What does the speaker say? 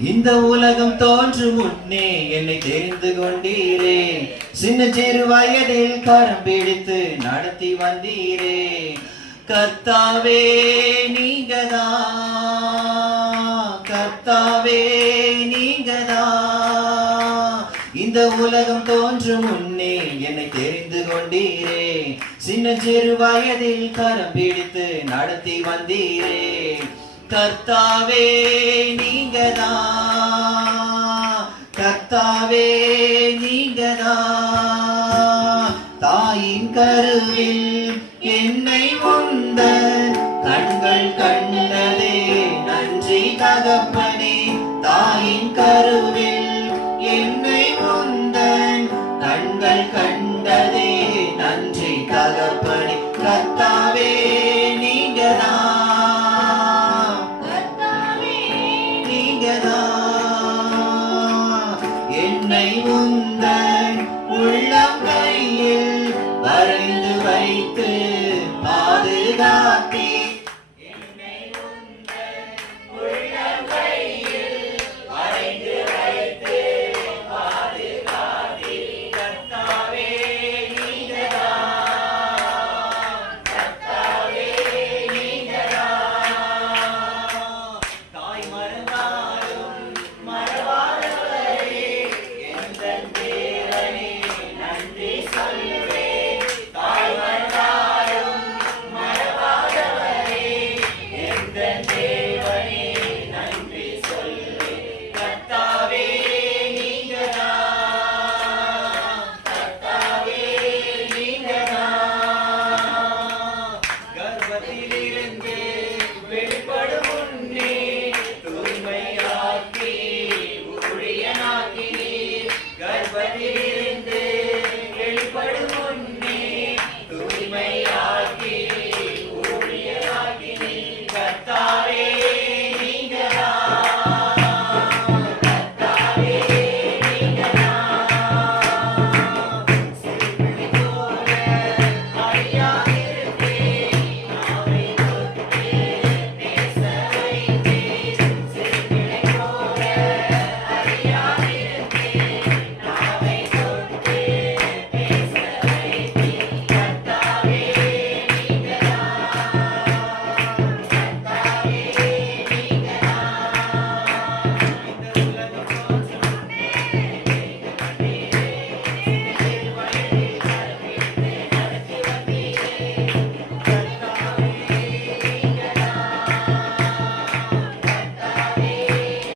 இந்த உலகம் தோன்று முன்னே என்னை தெரிந்து கொண்டீரே. சின்ன சிறு வயதில் கரம் பிடித்து நடத்தி வந்தீரே. கர்த்தாவே நீங்கதா, கர்த்தாவே நீங்கதா. இந்த உலகம் தோன்று முன்னே என்னை தெரிந்து கொண்டீரே. சின்ன சிறு வயதில் கரம் பிடித்து நடத்தி வந்தீரே. கர்த்தாவே நீங்கதா, கர்த்தாவே நீங்கதா. தாயின் கருவில் என்னை உந்த கண்கள் கண்டதே நன்றி தகப்பனே. தாயின் கருவில் என்னை உந்த கண்கள் கண்டதே நன்றி தகப்பனே. கர்த்தாவே நீங்கதா, நீங்கதா.